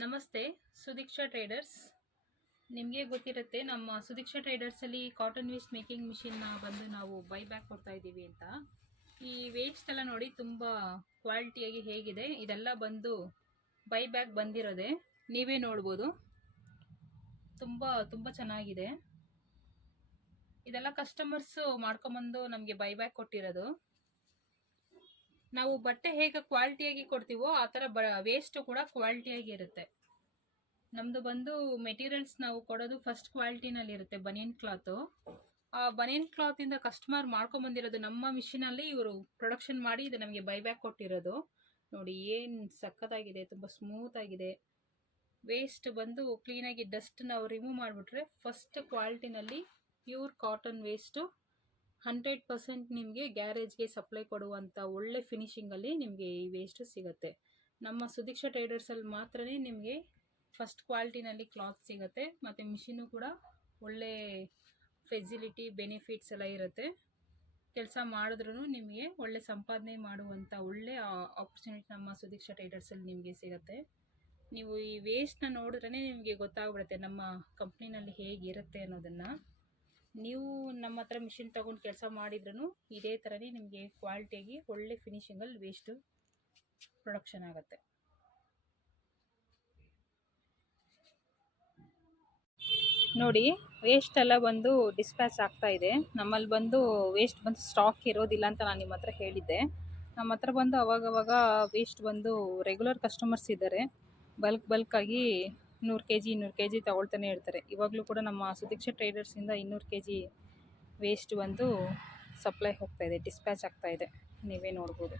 ನಮಸ್ತೆ, ಸುದೀಕ್ಷಾ ಟ್ರೇಡರ್ಸ್. ನಿಮಗೆ ಗೊತ್ತಿರುತ್ತೆ, ನಮ್ಮ ಸುದೀಕ್ಷಾ ಟ್ರೇಡರ್ಸಲ್ಲಿ ಕಾಟನ್ ವೇಸ್ಟ್ ಮೇಕಿಂಗ್ ಮಿಷಿನ್ನ ಬಂದು ನಾವು ಬೈಬ್ಯಾಕ್ ಕೊಡ್ತಾ ಇದ್ದೀವಿ ಅಂತ. ಈ ವೇಸ್ಟ್ ಎಲ್ಲ ನೋಡಿ ತುಂಬ ಕ್ವಾಲಿಟಿಯಾಗಿ ಹೇಗಿದೆ. ಇದೆಲ್ಲ ಬಂದು ಬೈಬ್ಯಾಕ್ ಬಂದಿರೋದೆ, ನೀವೇ ನೋಡ್ಬೋದು. ತುಂಬ ತುಂಬ ಚೆನ್ನಾಗಿದೆ. ಇದೆಲ್ಲ ಕಸ್ಟಮರ್ಸು ಮಾಡ್ಕೊಂಬಂದು ನಮಗೆ ಬೈಬ್ಯಾಕ್ ಕೊಟ್ಟಿರೋದು. ನಾವು ಬಟ್ಟೆ ಹೇಗೆ ಕ್ವಾಲಿಟಿಯಾಗಿ ಕೊಡ್ತೀವೋ ಆ ಥರ ವೇಸ್ಟು ಕೂಡ ಕ್ವಾಲಿಟಿಯಾಗಿ ಇರುತ್ತೆ. ನಮ್ಮದು ಬಂದು ಮೆಟೀರಿಯಲ್ಸ್ ನಾವು ಕೊಡೋದು ಫಸ್ಟ್ ಕ್ವಾಲಿಟಿನಲ್ಲಿ ಇರುತ್ತೆ. ಬನಿಯನ್ ಕ್ಲಾತು, ಆ ಬನಿಯನ್ ಕ್ಲಾತಿಂದ ಕಸ್ಟಮರ್ ಮಾಡ್ಕೊಂಬಂದಿರೋದು ನಮ್ಮ ಮಿಷಿನಲ್ಲಿ ಇವರು ಪ್ರೊಡಕ್ಷನ್ ಮಾಡಿ ಇದು ನಮಗೆ ಬೈಬ್ಯಾಕ್ ಕೊಟ್ಟಿರೋದು. ನೋಡಿ ಏನು ಸಖತ್ತಾಗಿದೆ, ತುಂಬ ಸ್ಮೂತ್ ಆಗಿದೆ. ವೇಸ್ಟ್ ಬಂದು ಕ್ಲೀನಾಗಿ ಡಸ್ಟ್ ನಾವು ರಿಮೂವ್ ಮಾಡಿಬಿಟ್ರೆ ಫಸ್ಟ್ ಕ್ವಾಲಿಟಿನಲ್ಲಿ ಪ್ಯೂರ್ ಕಾಟನ್ ವೇಸ್ಟು 100% ನಿಮಗೆ ಗ್ಯಾರೇಜ್ಗೆ ಸಪ್ಲೈ ಕೊಡುವಂಥ ಒಳ್ಳೆ ಫಿನಿಶಿಂಗಲ್ಲಿ ನಿಮಗೆ ಈ ವೇಸ್ಟು ಸಿಗುತ್ತೆ. ನಮ್ಮ ಸುದೀಕ್ಷಾ ಟ್ರೇಡರ್ಸಲ್ಲಿ ಮಾತ್ರ ನಿಮಗೆ ಫಸ್ಟ್ ಕ್ವಾಲಿಟಿನಲ್ಲಿ ಕ್ಲಾತ್ ಸಿಗುತ್ತೆ. ಮತ್ತು ಮಿಷಿನು ಕೂಡ ಒಳ್ಳೆ ಫೆಸಿಲಿಟಿ ಬೆನಿಫಿಟ್ಸ್ ಎಲ್ಲ ಇರುತ್ತೆ. ಕೆಲಸ ಮಾಡಿದ್ರೂ ನಿಮಗೆ ಒಳ್ಳೆ ಸಂಪಾದನೆ ಮಾಡುವಂಥ ಒಳ್ಳೆ ಆಪರ್ಚುನಿಟಿ ನಮ್ಮ ಸುದೀಕ್ಷಾ ಟ್ರೇಡರ್ಸಲ್ಲಿ ನಿಮಗೆ ಸಿಗುತ್ತೆ. ನೀವು ಈ ವೇಸ್ಟ್ನ ನೋಡಿದ್ರೇ ನಿಮಗೆ ಗೊತ್ತಾಗ್ಬಿಡುತ್ತೆ ನಮ್ಮ ಕಂಪ್ನಿನಲ್ಲಿ ಹೇಗಿರುತ್ತೆ ಅನ್ನೋದನ್ನು. ನೀವು ನಮ್ಮ ಹತ್ರ ಮಿಷಿನ್ ತೊಗೊಂಡು ಕೆಲಸ ಮಾಡಿದ್ರೂ ಇದೇ ಥರನೇ ನಿಮಗೆ ಕ್ವಾಲಿಟಿಯಾಗಿ ಒಳ್ಳೆ ಫಿನಿಶಿಂಗಲ್ಲಿ ವೇಸ್ಟು ಪ್ರೊಡಕ್ಷನ್ ಆಗುತ್ತೆ. ನೋಡಿ, ವೇಸ್ಟ್ ಎಲ್ಲ ಬಂದು ಡಿಸ್ಪ್ಯಾಚ್ ಆಗ್ತಾ ಇದೆ. ನಮ್ಮಲ್ಲಿ ಬಂದು ವೇಸ್ಟ್ ಬಂದು ಸ್ಟಾಕ್ ಇರೋದಿಲ್ಲ ಅಂತ ನಾನು ನಿಮ್ಮ ಹತ್ರ ಹೇಳಿದ್ದೆ. ನಮ್ಮ ಹತ್ರ ಬಂದು ಅವಾಗವಾಗ ವೇಸ್ಟ್ ಬಂದು ರೆಗ್ಯುಲರ್ ಕಸ್ಟಮರ್ಸ್ ಇದ್ದಾರೆ. ಬಲ್ಕಾಗಿ 100 kg ತಗೊಳ್ತಾನೆ ಇರ್ತಾರೆ. ಇವಾಗಲೂ ಕೂಡ ನಮ್ಮ ಸುದೀಕ್ಷಾ ಟ್ರೇಡರ್ಸಿಂದ 200 kg ವೇಸ್ಟ್ ಬಂದು ಸಪ್ಲೈ ಹೋಗ್ತಾ ಇದೆ, ಡಿಸ್ಪ್ಯಾಚ್ ಆಗ್ತಾ ಇದೆ, ನೀವೇ ನೋಡ್ಬೋದು.